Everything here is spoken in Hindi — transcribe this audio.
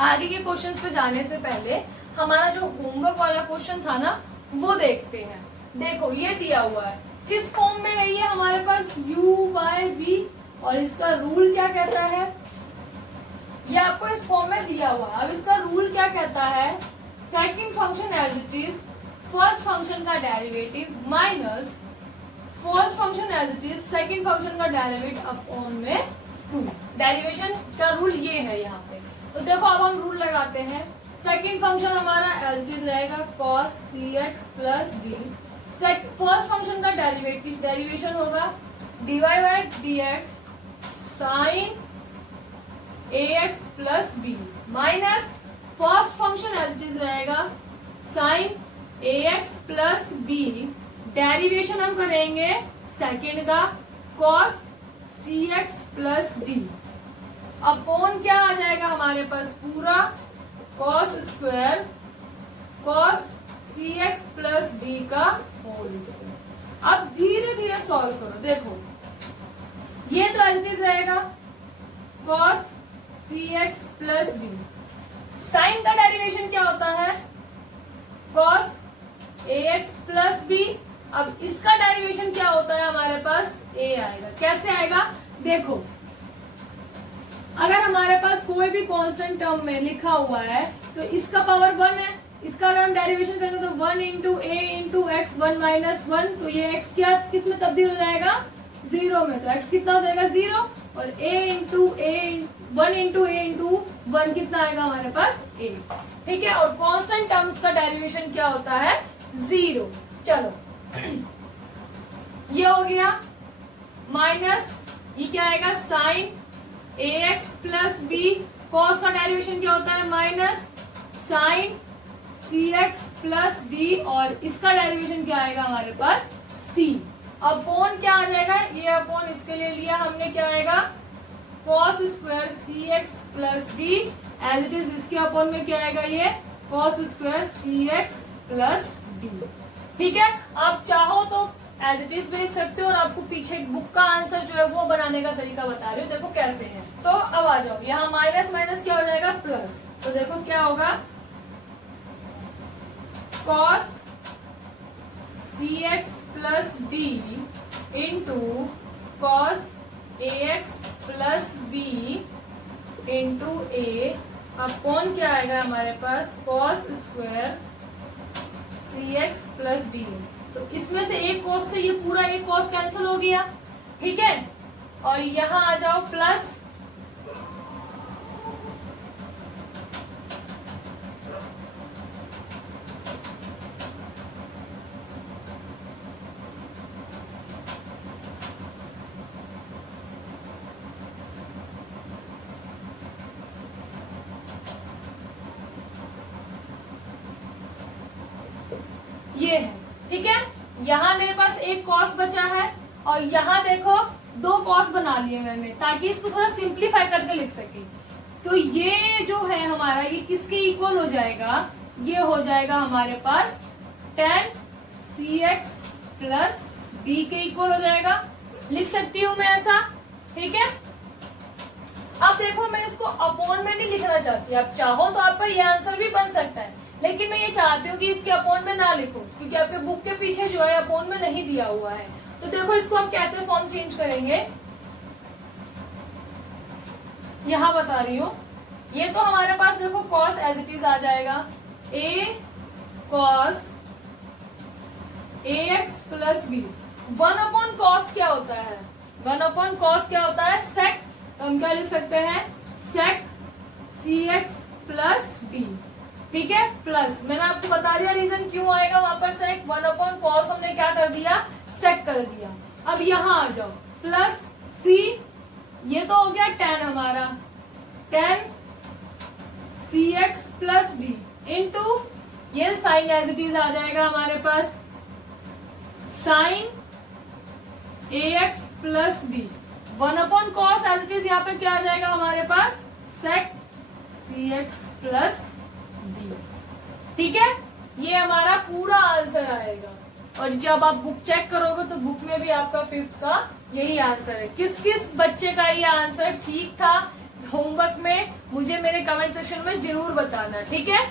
आगे के क्वेश्चंस पे जाने से पहले हमारा जो होमवर्क वाला क्वेश्चन था ना वो देखते हैं। देखो ये दिया हुआ है, किस फॉर्म में है ये हमारे पास u/v और इसका रूल क्या कहता है, ये आपको इस फॉर्म में दिया हुआ है। अब इसका रूल क्या कहता है, second function as it is first function का derivative minus first function as it is second function का डेरिवेटिव अपॉन में 2। डेरिवेशन का रूल ये है यहाँ पे। तो देखो अब हम रूल लगाते हैं। सेकंड फंक्शन हमारा एज इट इज रहेगा cos cx plus D. First function का डेरिवेशन होगा dy by dx sine ax plus B minus first function as it is रहेगा sine ax plus B. Derivation हम करेंगे सेकंड का cos cx plus D upon क्या आ जाएगा हमारे पास पूरा cos square cos cx plus D का होल स्क्वायर। अब धीरे धीरे सॉल्व करो। देखो ये तो एज इट इज रहेगा cos cx plus D. Sine का डेरिवेशन क्या होता है cos ax प्लस बी। अब इसका डेरिवेशन क्या होता है हमारे पास a आएगा। कैसे आएगा देखो, अगर हमारे पास कोई भी कांस्टेंट टर्म में लिखा हुआ है तो इसका पावर 1 है, इसका अगर हम डेरिवेशन करेंगे तो 1 इंटू ए इंटू एक्स 1 माइनस 1, तो ये x क्या किस में तब्दील हो जाएगा 0 में, तो x कितना हो जाएगा 0 और a into A 1 into A into 1 कितना आएगा हमारे पास a। ठीक है, और कांस्टेंट टर्म्स का डेरिवेशन क्या होता है 0। चलो ये हो गया माइनस ये क्या आएगा sine ax plus B. Cos का डेरिवेशन क्या होता है minus sine cx plus D और इसका डेरिवेशन क्या आएगा हमारे पास c। अपॉन क्या आ जाएगा, ये अपॉन इसके लिए लिया हमने, क्या आएगा cos square cx plus D as it is. इसके अपॉन में क्या आएगा ये cos square cx plus D. ठीक है, आप चाहो तो एज इट इज भी लिख सकते हो और आपको पीछे बुक का आंसर जो है वो बनाने का तरीका बता रही हूँ। देखो कैसे है। तो अब आ जाओ, यहाँ माइनस माइनस क्या हो जाएगा प्लस। तो देखो क्या होगा cos cx plus D into cos ax plus B into A upon क्या आएगा हमारे पास cos square cx plus D. तो इसमें से एक cos से ये पूरा एक cos कैंसिल हो गया। ठीक है, और यहां आ जाओ प्लस ये है। ठीक है, यहाँ मेरे पास एक कॉस बचा है और यहाँ देखो दो कॉस बना लिए मैंने ताकि इसको थोड़ा सिंप्लीफाई करके लिख सके। तो ये जो है हमारा ये किसके इक्वल हो जाएगा, ये हो जाएगा हमारे पास tan cx प्लस डी के इक्वल हो जाएगा। लिख सकती हूँ मैं ऐसा। ठीक है, अब देखो मैं इसको अपॉन में नहीं लिखना चाहती, आप चाहो तो आपका ये आंसर भी बन सकता है, लेकिन मैं ये चाहती हूँ कि इसके अपॉन में ना लिखो क्योंकि आपके बुक के पीछे जो है अपॉन में नहीं दिया हुआ है। तो देखो इसको हम कैसे फॉर्म चेंज करेंगे, यहां बता रही हूँ। ये तो हमारे पास देखो cos एज इट इज आ जाएगा a cos ax plus B. 1 upon cos क्या होता है, 1 अपॉन cos क्या होता है sec। तो हम क्या लिख सकते हैं sec cx प्लस डी। ठीक है, प्लस मैंने आपको बता दिया रीजन क्यों आएगा वहां पर sec। 1 अपॉन cos हमने क्या कर दिया sec कर दिया। अब यहां आ जाओ प्लस c, ये तो हो गया tan हमारा tan cx plus D into ये साइन एज इट इज आ जाएगा हमारे पास sine ax plus B. 1 upon cos as it is यहाँ पर क्या आ जाएगा हमारे पास sec cx प्लस डी। ठीक है, ये हमारा पूरा आंसर आएगा और जब आप बुक चेक करोगे तो बुक में भी आपका 5th का यही आंसर है। किस किस बच्चे का ये आंसर ठीक था, होमवर्क में मुझे मेरे कमेंट सेक्शन में जरूर बताना, ठीक है।